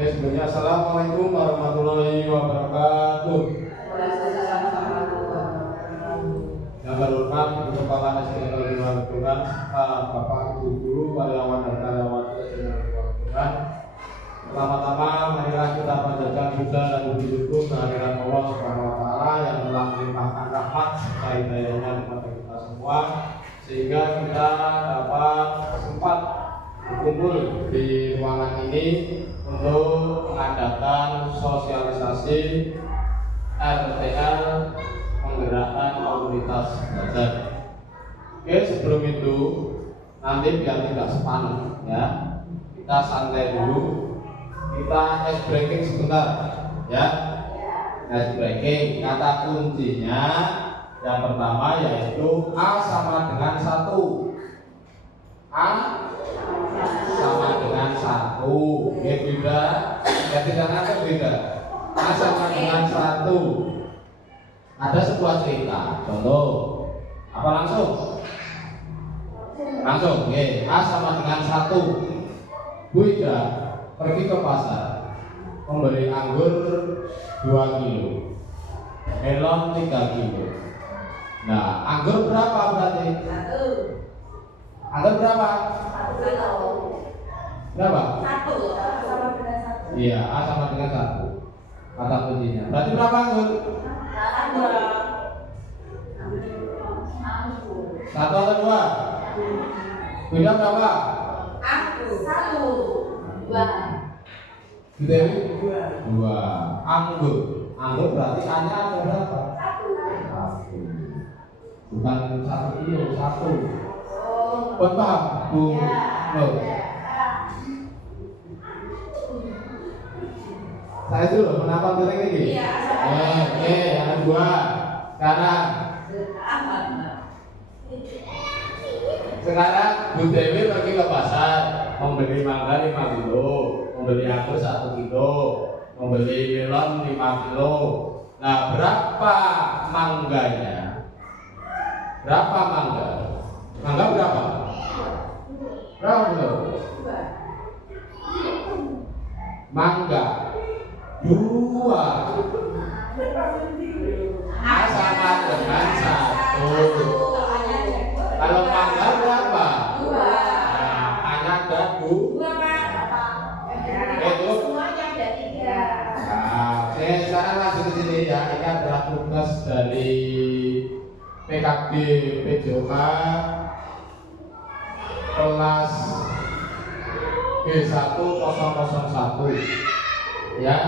Sebelumnya Assalamualaikum warahmatullahi wabarakatuh. Yang berhormat Ibu Kepala SDN Tuhan, Bapak Ibu Guru, karyawan dan karyawati SDN Tuhan. Pertama-tama marilah kita panjatkan puja dan puji syukur kehadiran Allah Subhanahu wa taala yang telah melimpahkan rahmat serta hidayahnya kepada kita semua sehingga kita dapat sempat berkumpul di ruangan ini untuk mengadakan sosialisasi RTL menggerakkan komunitas belajar. Oke, sebelum itu nanti biar tidak sepanik ya, kita santai dulu, kita ice breaking sebentar ya. Ice breaking, kata kuncinya yang pertama yaitu A sama dengan 1. A sama dengan 1. Ya beda, ya tidak ada beda. A sama dengan 1. Ada sebuah cerita, contoh apa langsung? Langsung, oke. A sama dengan 1. Bu Ida pergi ke pasar membeli anggur 2 kilo, melon 3 kilo. Nah, anggur berapa berarti? 1. Anggur berapa? 1 kilo. Berapa? 1 sama dengan 1. Iya, A sama dengan 1. Kata kuncinya. Berarti berapa anggur? 1 atau 2? Beda berapa? 1. 2. Dewi? 2. Anggur. Anggur berarti A-nya ada berapa? 1. Bukan 1 kilo, 1. Buat paham? Bu. Loh. Saya itu loh, kenapa tulis ini? Iya. Oke, yang kedua. Sekarang Bu Dewi pergi ke pasar membeli mangga 5 kilo, membeli anggur 1 kilo, membeli melon 5 kilo. Nah, berapa mangganya? Berapa mangga? Mangga berapa? Berapa kilo? Mangga 2. A sama dengan 1. Kalau mangga berapa? 2. Nah, A-nya ada 2. Itu Semuanya ada 3. Nah, oke, sekarang langsung ke sini ya. Ini adalah tugas dari PKB PJOK kelas B1001 ya.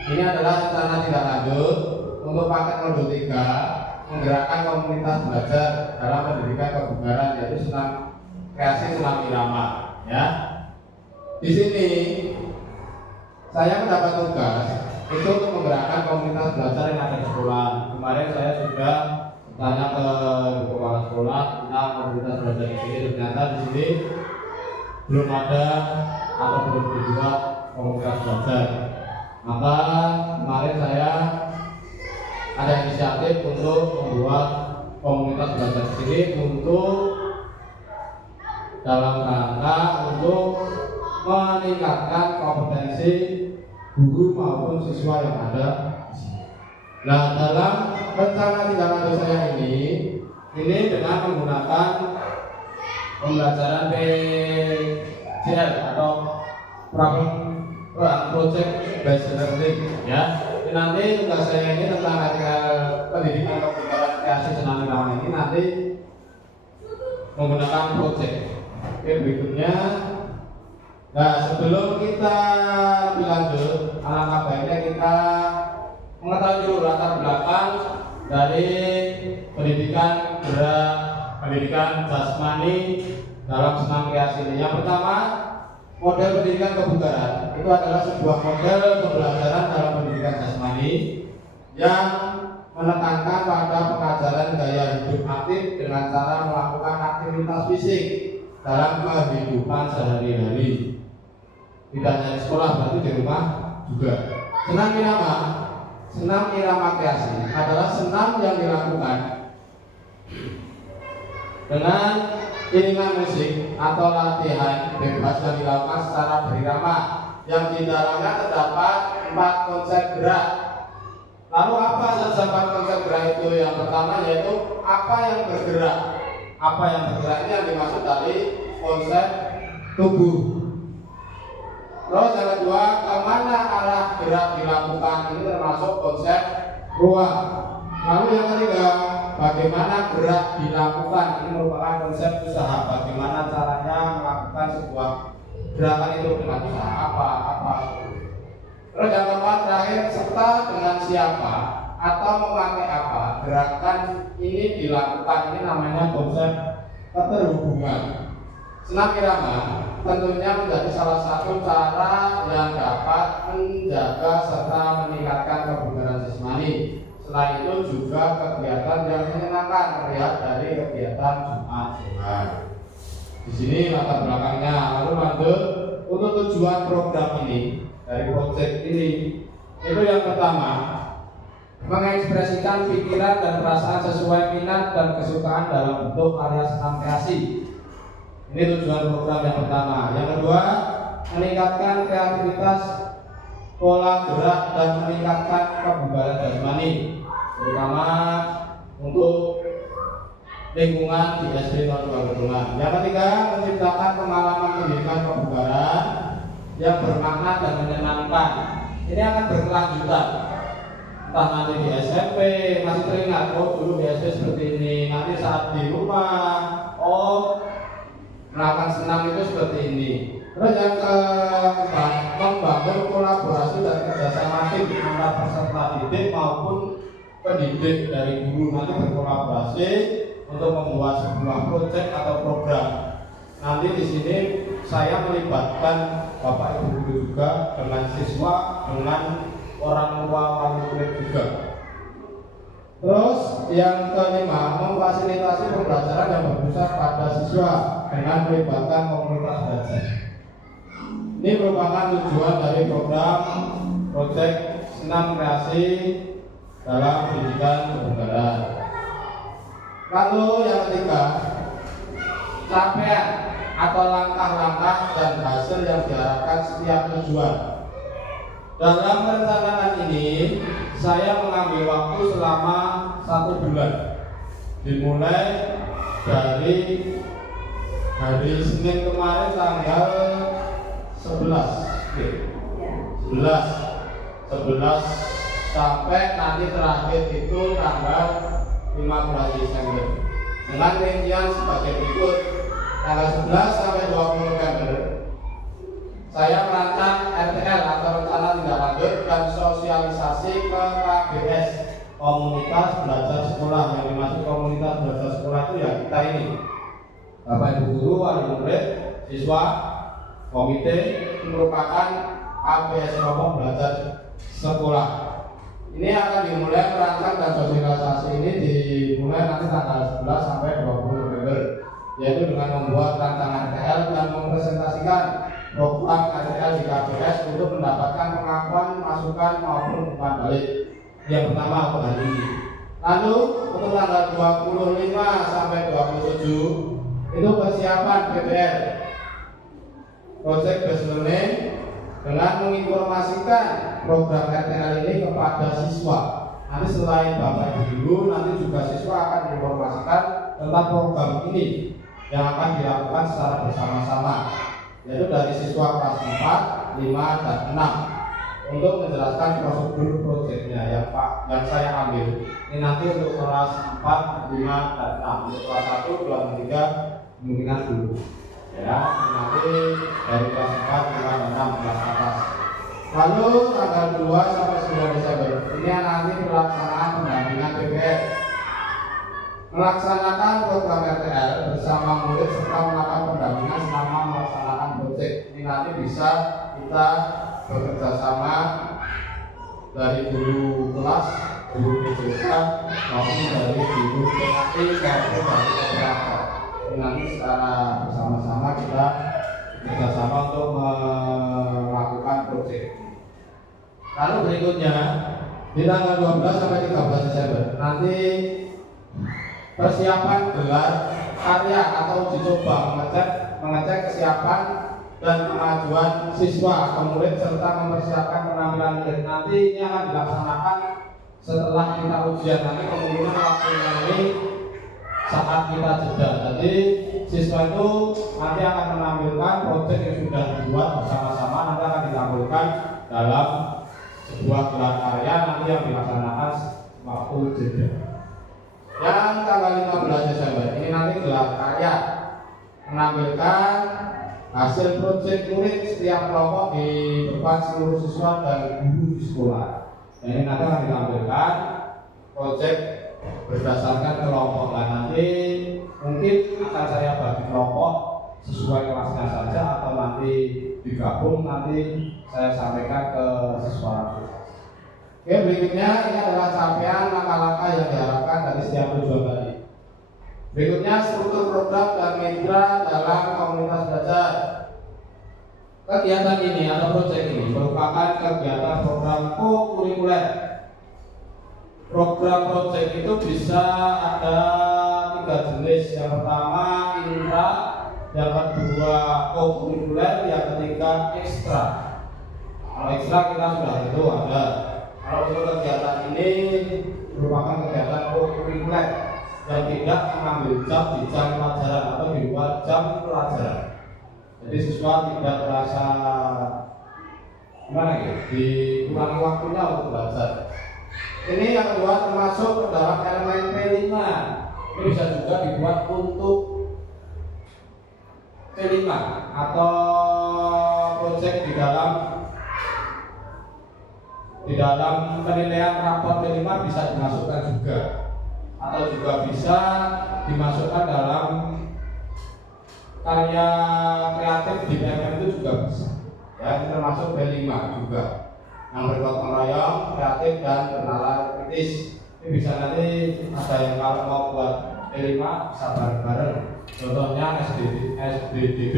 Ini adalah rencana tidak lanjut untuk paket modul 3 menggerakkan komunitas belajar dalam pendidikan kebugaran yaitu senam kreasi senam irama ya. Di sini saya mendapat tugas itu untuk menggerakkan komunitas belajar yang ada di sekolah. Kemarin saya sudah tanya ke kepala sekolah tentang komunitas belajar di sini. Ternyata di sini belum ada atau belum dibuat komunitas belajar. Maka kemarin saya ada inisiatif untuk membuat komunitas belajar di sini untuk dalam rangka untuk meningkatkan kompetensi guru maupun siswa yang ada di sini. Nah, dalam rencana tidak lanjut saya ini dengan menggunakan pembelajaran PJL atau project based learning ya. Ini nanti tugas saya ini tentang pendidikan kebugaran kreasi senam irama ini nanti menggunakan project. Oke, berikutnya. Nah, sebelum kita lebih lanjut, alangkah baiknya kita mengetahui dulu latar belakang dari pendidikan jasmani dalam senam kreasi ini. Yang pertama, model pendidikan kebugaran itu adalah sebuah model pembelajaran dalam pendidikan jasmani yang menekankan pada pengajaran gaya hidup aktif dengan cara melakukan aktivitas fisik dalam kehidupan sehari-hari. Tidak hanya di sekolah, berarti di rumah juga. Senam irama kreasi adalah senam yang dilakukan dengan iringan musik atau latihan bebas yang dilakukan secara berirama yang di dalamnya terdapat 4 konsep gerak. Lalu apa saja 4 konsep gerak itu? Yang pertama yaitu apa yang bergerak. Apa yang bergerak ini yang dimaksud dari konsep tubuh. Terus yang kedua, kemana arah gerak dilakukan, ini termasuk konsep ruang. Lalu yang ketiga, bagaimana gerak dilakukan, ini merupakan konsep usaha. Bagaimana caranya melakukan sebuah gerakan itu dengan usaha apa. Terus yang keempat terakhir, serta dengan siapa atau memakai apa gerakan ini dilakukan, ini namanya konsep keterhubungan. Senam irama tentunya menjadi salah satu cara yang dapat menjaga serta meningkatkan kebugaran jasmani. Selain itu juga kegiatan yang menyenangkan terlihat dari kegiatan Jumat. Di sini latar belakangnya. Lalu lanjut untuk tujuan program ini dari proyek ini itu yang pertama, mengekspresikan pikiran dan perasaan sesuai minat dan kesukaan dalam bentuk karya senam kreasi. Ini tujuan program yang pertama. Yang kedua, meningkatkan kreativitas pola gerak dan meningkatkan kebugaran jasmani, terutama untuk lingkungan di SD tahun 2000. Yang ketiga, menciptakan pengalaman pendidikan kebugaran yang bermakna dan menyenangkan. Ini akan berkelanjutan. Entah nanti di SMP masih teringat, oh dulu di SD seperti ini, nanti saat di rumah, oh melakukan senam itu seperti ini. Terus yang keempat, membangun kolaborasi dan kerjasama tim antara peserta didik maupun pendidik dari guru, nanti berkolaborasi untuk membuat sebuah proyek atau program. Nanti di sini saya melibatkan Bapak Ibu guru juga dengan siswa, dengan orang tua wali murid juga. Terus yang kelima, memfasilitasi pembelajaran yang berpusat pada siswa dengan melibatkan komunitas belajar. Ini merupakan tujuan dari program proyek senam kreasi dalam pendidikan kebugaran. Lalu yang ketiga, capaian atau langkah-langkah dan hasil yang diharapkan setiap tujuan. Dalam perencanaan ini, saya mengambil waktu selama 1 bulan, dimulai dari hari Senin kemarin tanggal 11 sampai nanti terakhir itu tanggal 15 Desember dengan rincian sebagai berikut. Tanggal 11 sampai 20 November saya merancang RTL atau rencana tindak lanjut dan sosialisasi ke KBS, komunitas belajar sekolah. Yang dimaksud komunitas belajar sekolah itu ya kita ini, Bapak Ibu guru, wali murid, siswa, komite, merupakan KBS kelompok belajar sekolah. Ini akan dimulai merancang dan sosialisasi ini dimulai nanti tanggal 11 sampai 20 November, yaitu dengan membuat rancangan RTL dan mempresentasikan program RTL di KBS untuk mendapatkan pengakuan, masukan maupun umpan balik. Yang pertama untuk hari ini. Lalu untuk tanggal 25 sampai 27 itu persiapan PBL, Project Based Learning, dengan menginformasikan program RTL ini kepada siswa. Nanti selain Bapak Ibu guru, nanti juga siswa akan diinformasikan tentang program ini yang akan dilakukan secara bersama-sama, yaitu dari siswa kelas 4, 5, dan 6 untuk menjelaskan prosedur proyeknya yang saya ambil. Ini nanti untuk kelas 4, 5, dan 6. Untuk kelas 1, 2, dan 3 kemungkinan dulu. Ya, nanti dari kelas 4, 5, dan 6 kelas atas. Lalu tanggal 2 sampai 9 Desember ini nanti pelaksanaan pendampingan PBL, melaksanakan program RTL bersama murid serta melakukan pendampingan selama melaksanakan proyek. Ini nanti bisa kita bekerja sama dari guru kelas, guru PJK maupun dari guru PAT maupun dari operator. Ini nanti secara bersama-sama kita bekerjasama untuk melakukan proyek. Lalu berikutnya di tanggal 12 sampai 13 Desember nanti persiapan gelar karya atau uji coba, mengecek kesiapan dan kemajuan siswa atau murid serta mempersiapkan penampilan murid. Nanti ini akan dilaksanakan setelah kita ujian. Nanti kemungkinan waktunya ini saat kita jeda. Jadi siswa itu nanti akan menampilkan proyek yang sudah dibuat bersama-sama, nanti akan ditampilkan dalam sebuah gelar karya nanti yang dilaksanakan waktu jeda. Yang tanggal 15 Desember ini nanti gelar karya menampilkan hasil proyek murid setiap kelompok di depan seluruh siswa dan guru di sekolah. Ini nanti akan ditampilkan proyek berdasarkan kelompok. Dan nanti mungkin akan saya bagi kelompok sesuai kelasnya saja atau nanti digabung, nanti saya sampaikan ke siswa. Oke, berikutnya ini adalah capaian langkah-langkah yang diharapkan dari setiap tujuan tadi. Berikutnya struktur program dan mitra dalam komunitas belajar. Kegiatan ini atau proyek ini merupakan kegiatan program co-kurikuler. Program proyek itu bisa ada 3 jenis. Yang pertama intra, yang kedua co-kurikuler, yang ketiga ekstra. Kalau ekstra kita sudah itu ada. Kalau untuk kegiatan ini merupakan kegiatan co-kurikuler yang tidak mengambil jam di jam pelajaran atau di luar jam pelajaran. Jadi siswa tidak merasa gimana ya, dikurangi waktunya untuk belajar. Ini yang kedua termasuk ke dalam elemen P5. Ini bisa juga dibuat untuk P5 atau proyek di dalam penilaian rapor P5 bisa dimasukkan juga, atau juga bisa dimasukkan dalam karya kreatif di PMM itu juga bisa. Ya, ini termasuk P5 juga yang bergotong royong, kreatif dan bernalar kritis. Ini bisa nanti ada yang kalau mau buat P5 bisa bareng-bareng. Contohnya SBDB.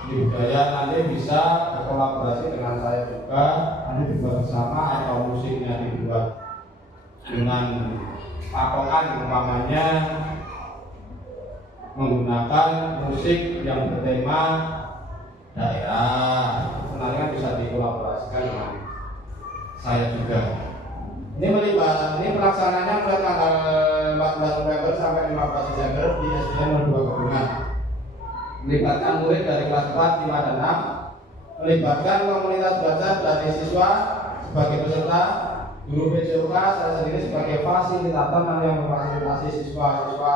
Ini budaya nanti bisa berkolaborasi dengan saya juga, nanti dibuat bersama atau musiknya dibuat dengan patokan umpamanya menggunakan musik yang bertema daerah. Sebenarnya bisa dikolaborasikan dengan saya juga. Ini pelaksananya mulai tanggal 14 November sampai 15 Desember di SDN 02 Kebungan. Melibatkan murid dari kelas 4, 5, dan 6. Melibatkan komunitas belajar dari siswa sebagai peserta, guru PJOK, saya sendiri sebagai fasilitator nanti yang memfasilitasi siswa-siswa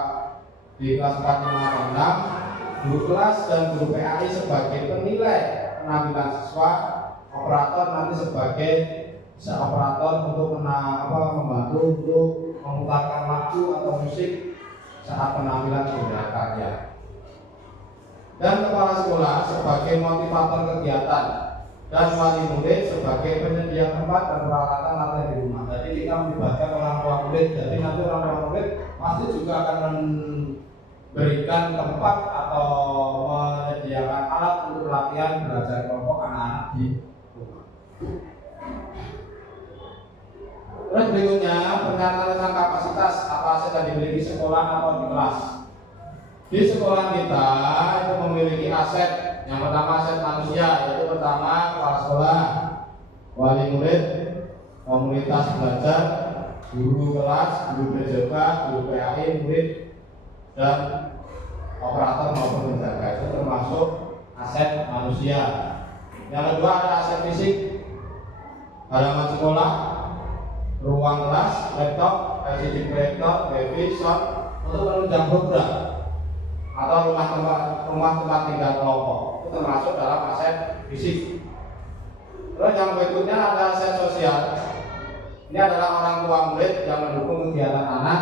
di kelas 4, 5, dan 6. Guru kelas dan guru PAI sebagai penilai penampilan siswa, operator nanti sebagai operator untuk membantu untuk memutarkan lagu atau musik saat penampilan sebuah karya. Dan kepala sekolah sebagai motivator kegiatan dan wali murid sebagai penyedia tempat dan peralatan latihan di rumah. Jadi kita melibatkan orang tua murid. Jadi nanti orang tua murid pasti juga akan memberikan tempat atau menyediakan alat untuk latihan belajar kelompok anak-anak di rumah. Terus berikutnya pernyataan tentang kapasitas apa saja yang dimiliki sekolah atau di kelas. Di sekolah kita itu memiliki aset. Yang pertama aset manusia, yaitu pertama kepala sekolah, wali murid, komunitas belajar, guru kelas, guru PJOK, guru PAI, murid, dan operator maupun penjaga. Itu termasuk aset manusia. Yang kedua ada aset fisik, halaman sekolah, ruang kelas, laptop, LCD proyektor, wifi, sound untuk menunjang program atau rumah tempat tinggal kelompok. Itu termasuk dalam aset fisik. Terus yang berikutnya ada aset sosial. Ini adalah orang tua murid yang mendukung kegiatan anak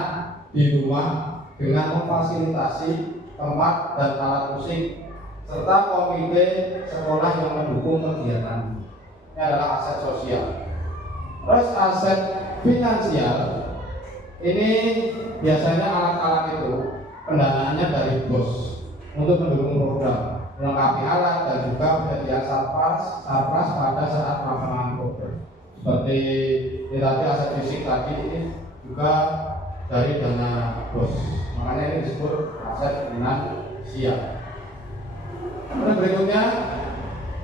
di rumah dengan memfasilitasi tempat dan alat musik serta komite sekolah yang mendukung kegiatan. Ini adalah aset sosial. Terus aset finansial ini biasanya alat-alat itu pendanaannya dari bos untuk mendukung program, melengkapi alat dan juga penyediaan sarpras pada saat pelaksanaan program. Seperti tadi aset fisik tadi ini juga dari dana bos. Makanya ini disebut aset finansial. Terus berikutnya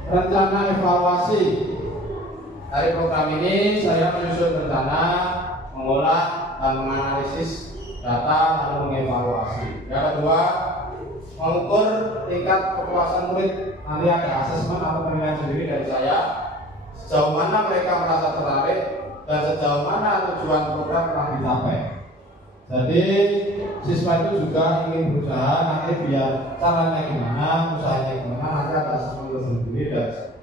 rencana evaluasi. Dari program ini saya menyusun rencana, mengolah dan menganalisis data lalu mengevaluasi. Yang kedua, mengukur tingkat kepuasan murid. Nanti ada asesmen atau penilaian sendiri dari saya, sejauh mana mereka merasa tertarik dan sejauh mana tujuan program telah dicapai. Jadi siswa itu juga ingin berusaha, nanti biar caranya gimana, usahanya gimana, nanti ada asesmen sendiri dan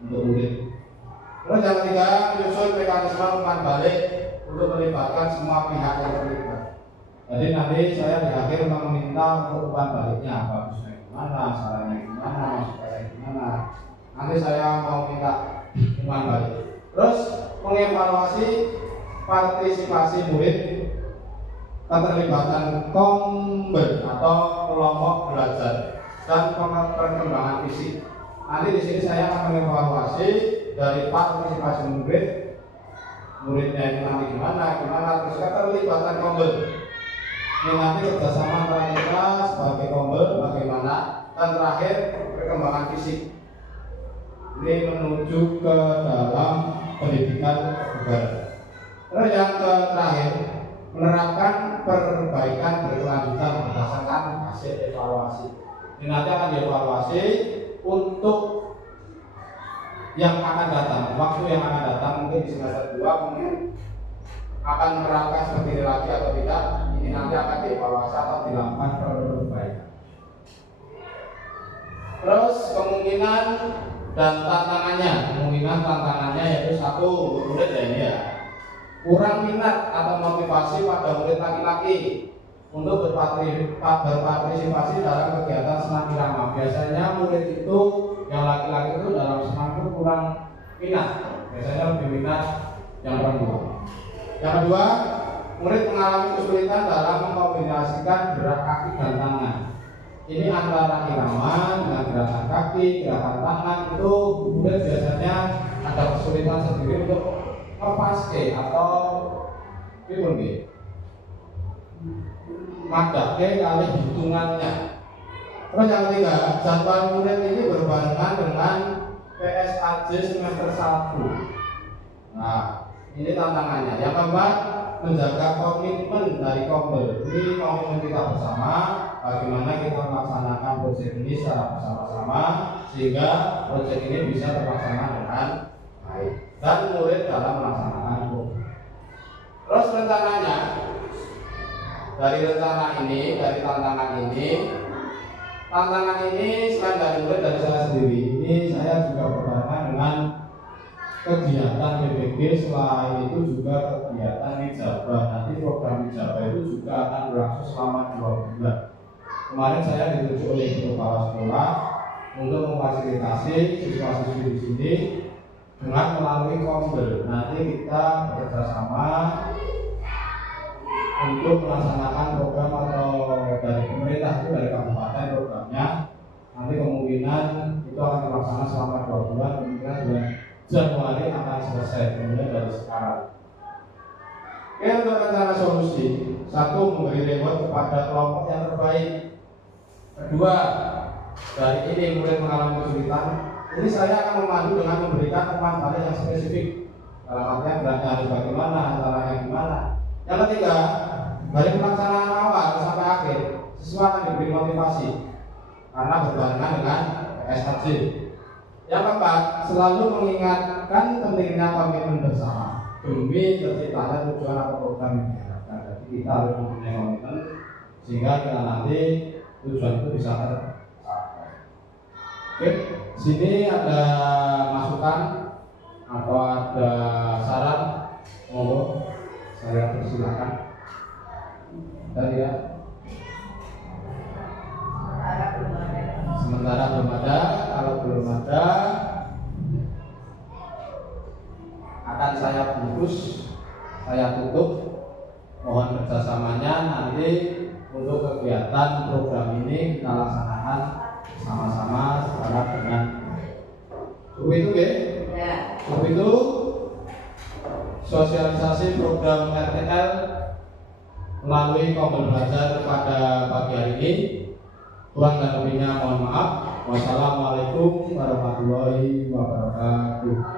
untuk murid. Terus yang ketiga, menyusun mekanisme umpan balik untuk melibatkan semua pihak yang terlibat. Jadi nanti saya di akhir meminta untuk umpan baliknya, bagusnya gimana, sarannya gimana, masukannya gimana. Nanti saya mau minta umpan balik. Terus mengevaluasi partisipasi murid, keterlibatan kombel atau kelompok belajar dan perkembangan fisik. Nanti di sini saya akan mengevaluasi dari partisipasi muridnya ini nanti gimana, terus keterlibatan kombel. Ini nanti kerjasama antara kita sebagai kombel bagaimana, dan terakhir perkembangan fisik. Ini menuju ke dalam pendidikan kebugaran. Terus yang terakhir, menerapkan perbaikan berkelanjutan berdasarkan hasil evaluasi. Ini nanti akan dievaluasi untuk yang akan datang, waktu yang akan datang mungkin di semester 2 mungkin akan menerapkan seperti ini lagi atau tidak. Ini nanti akan dievaluasi atau dilakukan perbaikan. Terus kemungkinan dan tantangannya yaitu satu, murid ya ini ya, kurang minat atau motivasi pada murid laki-laki untuk berpartisipasi dalam kegiatan senam irama. Biasanya murid itu yang laki-laki itu dalam senam itu kurang minat, biasanya lebih minat yang perempuan. Yang kedua, murid mengalami kesulitan dalam mengkombinasikan gerak kaki dan tangan. Ini antara irama dengan gerakan kaki, gerakan tangan itu murid biasanya ada kesulitan sendiri untuk ngepaske atau gimana? Madake kali hitungannya. Terus yang ketiga, jadwal murid ini berbarengan dengan PSAJ semester 1. Nah, ini tantangannya. Yang keempat, menjaga komitmen dari kombel. Ini komitmen kita bersama, bagaimana kita melaksanakan proyek ini secara bersama-sama sehingga proyek ini bisa terlaksana dengan baik dan murid dalam melaksanakan program. Terus rencananya, dari rencana ini, dari tantangan ini selain dari murid dari saya sendiri, ini saya juga berbarengan dengan kegiatan PBG. Selain itu juga kegiatan hijabah. Nanti program hijabah itu juga akan berlangsung selama 2 bulan. Kemarin saya ditunjuk oleh kepala sekolah untuk memfasilitasi siswa-siswi di sini dengan melalui kombel. Nanti kita bekerjasama untuk melaksanakan program atau dari pemerintah itu dari kabupaten programnya. Nanti kemungkinan itu akan terlaksana selama 2 bulan, kemungkinan bulan Januari akan selesai, kemudian dari sekarang. Oke, untuk rencana solusi, satu, memberi reward kepada kelompok yang terbaik. Kedua, dari ini murid mengalami kesulitan, ini saya akan memandu dengan memberikan umpan balik yang spesifik. Dalam artian beratnya harus bagaimana, caranya gimana. Yang ketiga, dari pelaksanaan awal sampai akhir, siswa akan diberi motivasi karena berbarengan dengan PSAJ. Yang keempat, selalu mengingatkan pentingnya komitmen bersama demi terciptanya tujuan atau program yang diharapkan. Jadi kita harus mempunyai komitmen sehingga kita nanti tujuan itu bisa tercapai. Oke, sini ada masukan atau ada saran, monggo saya persilakan. Tadi ya. Sementara belum ada, kalau belum ada akan saya bungkus, saya tutup. Mohon kerjasamanya nanti untuk kegiatan program ini kita laksanakan sama-sama secara dengan cukup itu ya. Cukup itu sosialisasi program RTL melalui Kombel Belajar pada pagi hari ini. Kurang dan lebihnya mohon maaf. Wassalamualaikum warahmatullahi wabarakatuh.